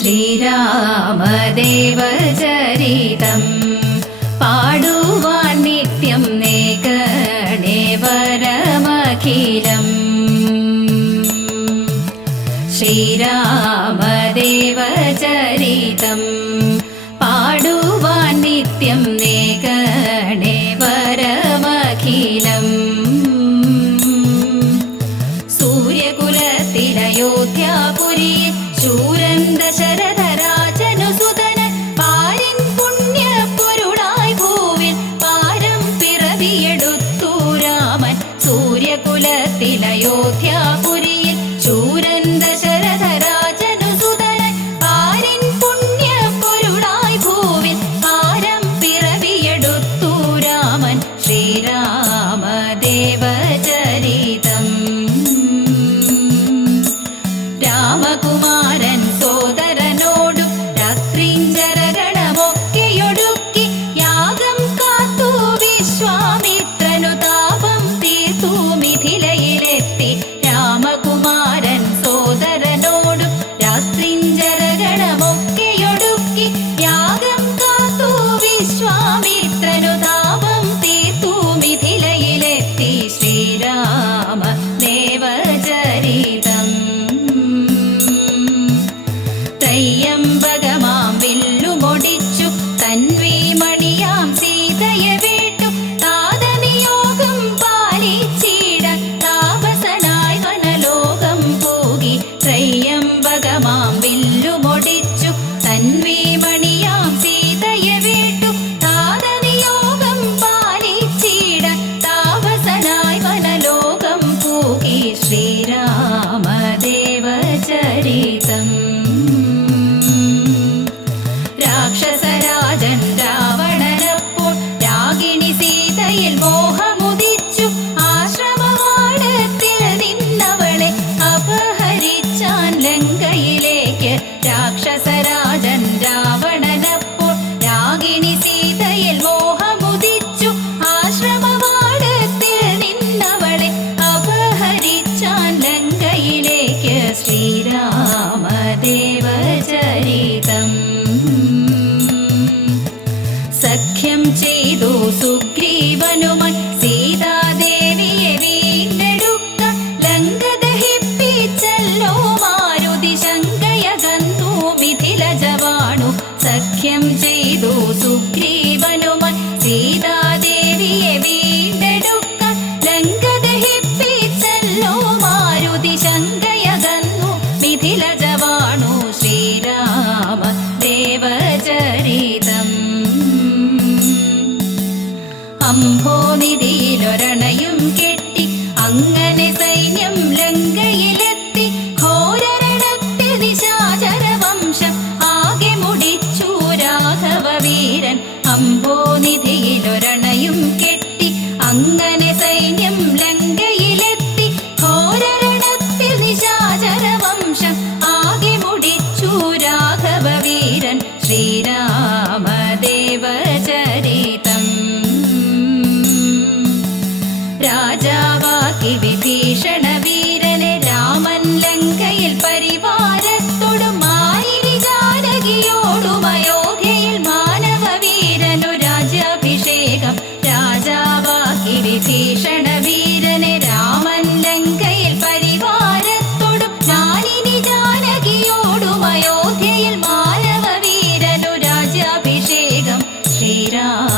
ശ്രീരാമദേവചരിതം പാടുവാൻ നിത്യം നേകണേ വരമഖിലം. ശ്രീരാമദേവചരിതം പാടുവാൻ നിത്യം നേകണേ വരമഖിലം. സൂര്യകുലത്തിലയോധ്യാപുരിയിൽ ശൂരൻ ദശരഥരാജനുസുതന് പാരിൻ പുണ്യപ്പൊരുളായി ഭൂവിൽ പാരം പിറവിയെടുത്തു രാമൻ. സൂര്യകുലത്തിലയോധ്യാപുരിയിൽ ശൂരൻ ദശരഥരാജനുസുതന് പാരിൻ പുണ്യപ്പൊരുളായി ഭൂവിൽ പാരം പിറവിയെടുത്തു രാമൻ. ശ്രീരാമദേവചരിതം രാമകുമാരൻ സോദരനോടു രാത്രിഞ്ചരഗണമൊക്കെയൊടുക്കി യാഗം കാത്തു വിശ്വാമിത്രനു താപം തീർത്തു മിഥിലയിലെത്തി. രാമകുമാരൻ സോദരനോടു രാത്രിഞ്ചരഗണമൊക്കെയൊടുക്കി യാഗം കാത്തു വിശ്വാമിത്രനു താപം തീർത്തു മിഥിലയിലെത്തി. ശ്രീരാമദേവചരിതം ത്രയംബകമാം വില്ലുമൊടിച്ചു തൻവീമണിയാം സീതയെ വീട്ടു താതനിയോഗം പാലിച്ചിടാൻ താപസനായി വനലോകം പോകി. ത്രയംബകമാം വില്ലുമൊടിച്ചു തൻവീമണിയാം സീതയെ വീട്ടു താതനിയോഗം പാലിച്ചിടാൻ താപസനായി വനലോകം പോകി. ശ്രീരാമദേവചരിതം രാക്ഷസരാജൻ രാവണനപ്പോൾ രാഗിണി സീതയിൽ മോഹമുദിച്ചു ആശ്രമവാടത്തിൽ നിന്നവളെ അപഹരിച്ചാൻ ലങ്കയിലേക്ക്. രാക്ഷസരാജൻ രാവണനപ്പോൾ രാഗിണി സീതയിൽ മോഹമുദിച്ചു ആശ്രമവാടത്തിൽ നിന്നവളെ അപഹരിച്ചാൻ ലങ്കയിലേക്ക്. ശ്രീരാമദേവചരിതം സഖ്യം ചെയ്തു സുഗ്രീവനുമായി സീതാദേവിയെ വീണ്ടെടുക്ക ലങ്ക ദഹിപ്പിച്ചല്ലോ മാരുതി ശങ്കയകന്നു മിഥിലജവാണു. സഖ്യം ചെയ്തു സുഗ്രീവനുമായി സീതാദേവിയെ വീണ്ടെടുക്ക ലങ്ക ദഹിപ്പിച്ചല്ലോ മാരുതി ശങ്കയകന്നു മിഥിലജവാണു. ശ്രീരാമദേവചരിതം അംഭോനിധിയിലൊരണയും കെട്ടി അങ്ങനെ സൈന്യം ലങ്കയിലെത്തി. ഘോരരണത്തിൽ നിശാചരവംശം ആകെ മുടിച്ചു രാഘവവീരൻ. അംഭോനിധിയിലൊരണയും കെട്ടി അങ്ങനെ സൈന്യം ലങ്കയിലെത്തി. ഘോരരണത്തിൽ നിശാചരവംശം ആകെ മുടിച്ചു രാഘവവീരൻ. ശ്രീരാമദേവചരിതം രാജാവാക്കി വിഭീഷണ വീരനെ രാമൻ ലങ്കയിൽ പരിവാരത്തോടും മാലിനി ജാനകിയോടും അയോധ്യയിൽ മാനവവീരനു രാജ്യാഭിഷേകം. രാജാവാക്കി വിഭീഷണ വീരനെ രാമൻ ലങ്കയിൽ പരിവാരത്തോടും മാലിനി ജാനകിയോടും അയോധ്യയിൽ മാനവവീരനു രാജ്യാഭിഷേകം. ശ്രീരാമ